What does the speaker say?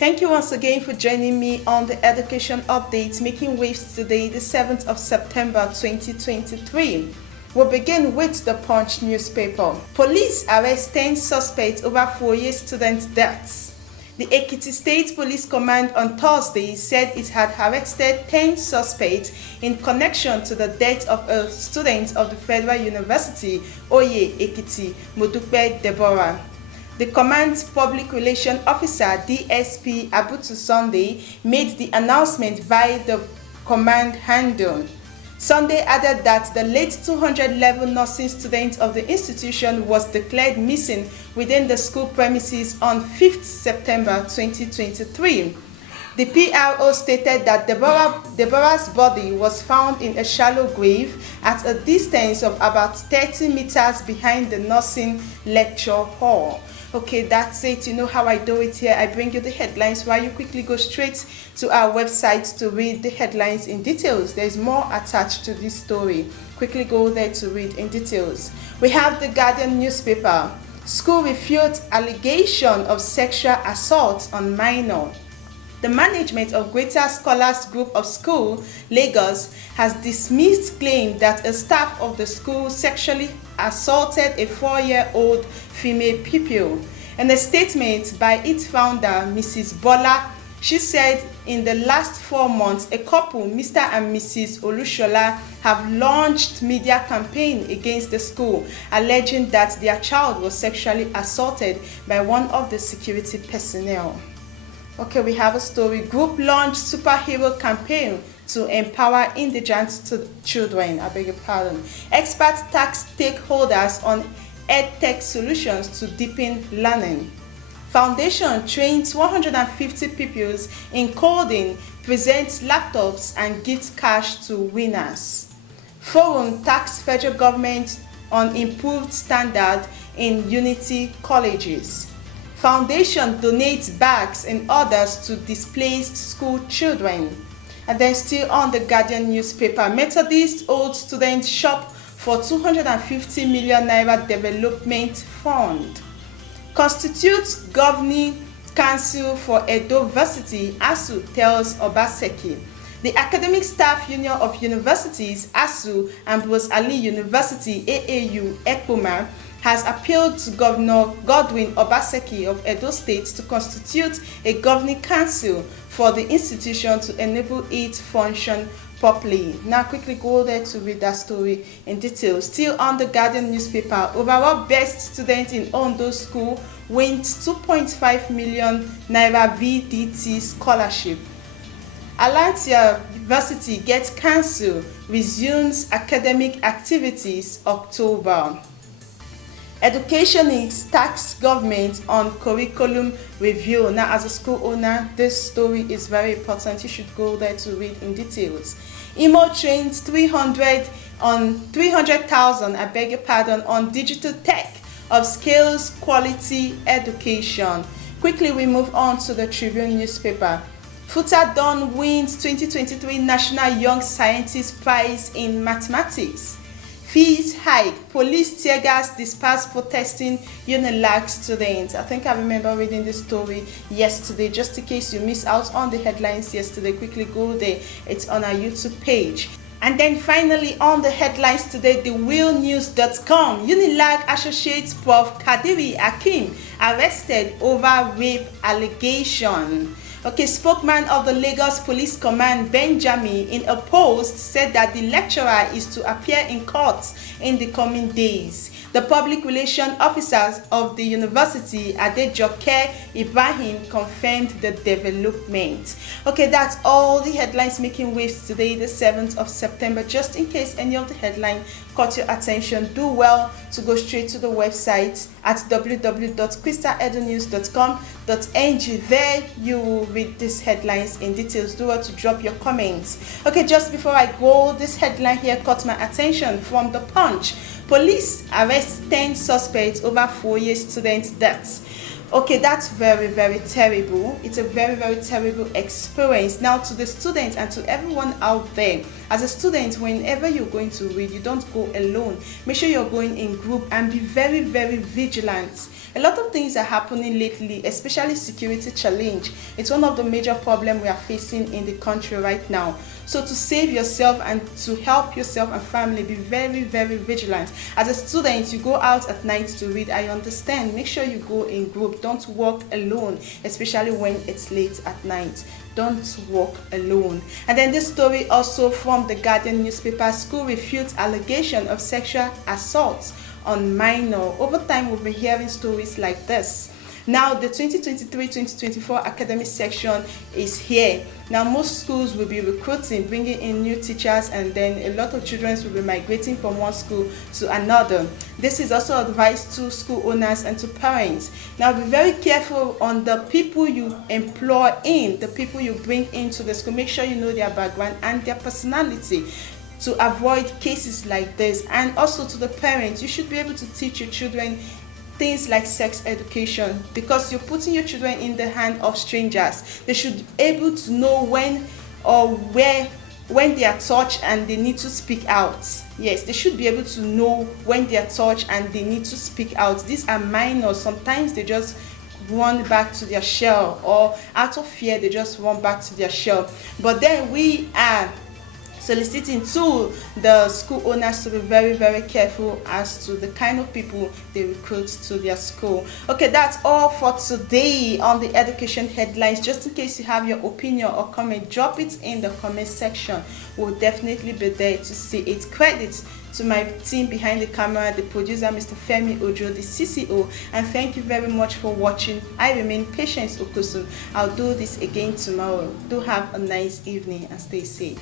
Thank you once again for joining me on the Education Update, making waves today, the 7th of September 2023. We'll begin with the Punch newspaper. Police arrest 10 suspects over 4-year student deaths. The Ekiti State Police Command on Thursday said it had arrested 10 suspects in connection to the death of a student of the Federal University, Oye Ekiti, Modupe Deborah. The command's public relations officer, DSP Abutu Sunday, made the announcement via the command handle. Sunday added that the late 200-level nursing student of the institution was declared missing within the school premises on 5th September 2023. The PRO stated that Deborah's body was found in a shallow grave at a distance of about 30 meters behind the nursing lecture hall. Okay, that's it. You know how I do it here. I bring you the headlines while you quickly go straight to our website to read the headlines in details. There's more attached to this story. Quickly go there to read in details. We have the Guardian newspaper. School refutes allegation of sexual assault on minor. The management of Greater Scholars Group of School, Lagos, has dismissed claim that a staff of the school sexually assaulted a 4-year-old female pupil. In a statement by its founder, Mrs. Bola, she said in the last 4 months, a couple, Mr. and Mrs. Olushola, have launched media campaign against the school, alleging that their child was sexually assaulted by one of the security personnel. Okay, we have a story. Group launched superhero campaign to empower indigent children. I beg your pardon. Experts task stakeholders on EdTech solutions to deepen learning. Foundation trains 150 pupils in coding, presents laptops and gives cash to winners. Forum tax federal government on improved standard in Unity colleges. Foundation donates bags and others to displaced school children. And then still on the Guardian newspaper, Methodist old students shop for 250 million naira development fund. Constitutes governing council for Edo University, ASU tells Obaseki. The Academic Staff Union of Universities, ASU, and Bros Ali University, AAU, ECOMA, has appealed to Governor Godwin Obaseki of Edo State to constitute a governing council for the institution to enable it to function properly. Now quickly go there to read that story in detail. Still on the Guardian newspaper, overall best student in Ondo School wins 2.5 million naira VDT scholarship. Alantia University gets council, resumes academic activities October. Educationists tax government on curriculum review. Now, as a school owner, this story is very important. You should go there to read in details. Imo trains 300,000, I beg your pardon, on digital tech of scales quality education. Quickly, we move on to the Tribune newspaper. Futa Don wins 2023 National Young Scientist Prize in Mathematics. Fees hike. Police tear gas disperse protesting UNILAG students. I think I remember reading this story yesterday. Just in case you missed out on the headlines yesterday, quickly go there. It's on our YouTube page. And then finally on the headlines today, thewheelnews.com. UNILAG associates Prof. Kadiri Akim arrested over rape allegation. Okay, spokesman of the Lagos Police Command, Benjamin, in a post said that the lecturer is to appear in court in the coming days. The public relations officers of the university, Adejoke Ibrahim, confirmed the development. Okay, that's all the headlines making waves today, the 7th of September. Just in case any of the headlines caught your attention, do well to go straight to the website at www.crystaledonews.com.ng. There you will read these headlines in details. Do well to drop your comments. Okay, just before I go, this headline here caught my attention from The Punch. Police arrest 10 suspects over 4-year student deaths. Okay, that's very, very terrible. It's a very, very terrible experience. Now, to the students and to everyone out there, as a student, whenever you're going to read, you don't go alone. Make sure you're going in group and be very, very vigilant. A lot of things are happening lately, especially security challenge. It's one of the major problems we are facing in the country right now. So to save yourself and to help yourself and family, be very, very vigilant. As a student, you go out at night to read. I understand. Make sure you go in group. Don't walk alone, especially when it's late at night. Don't walk alone. And then this story also from the Guardian newspaper: school refutes allegation of sexual assault on minor. Over time, we've been hearing stories like this. Now, the 2023-2024 academic section is here. Now, most schools will be recruiting, bringing in new teachers, and then a lot of children will be migrating from one school to another. This is also advice to school owners and to parents. Now, be very careful on the people you employ in, the people you bring into the school. Make sure you know their background and their personality, to avoid cases like this. And also to the parents, you should be able to teach your children things like sex education, because you're putting your children in the hand of strangers. They should be able to know when or where, when they are touched and they need to speak out. Yes, they should be able to know when they are touched and they need to speak out. These are minors. Sometimes they just run back to their shell, or out of fear they just run back to their shell. But then we are soliciting to the school owners to be very, very careful as to the kind of people they recruit to their school. Okay, that's all for today on the education headlines. Just in case you have your opinion or comment, drop it in the comment section. We'll definitely be there to see it. Credits to my team behind the camera, the producer, Mr. Femi Ojo, the CCO, and thank you very much for watching. I remain Patience Okusun. I'll do this again tomorrow. Do have a nice evening and stay safe.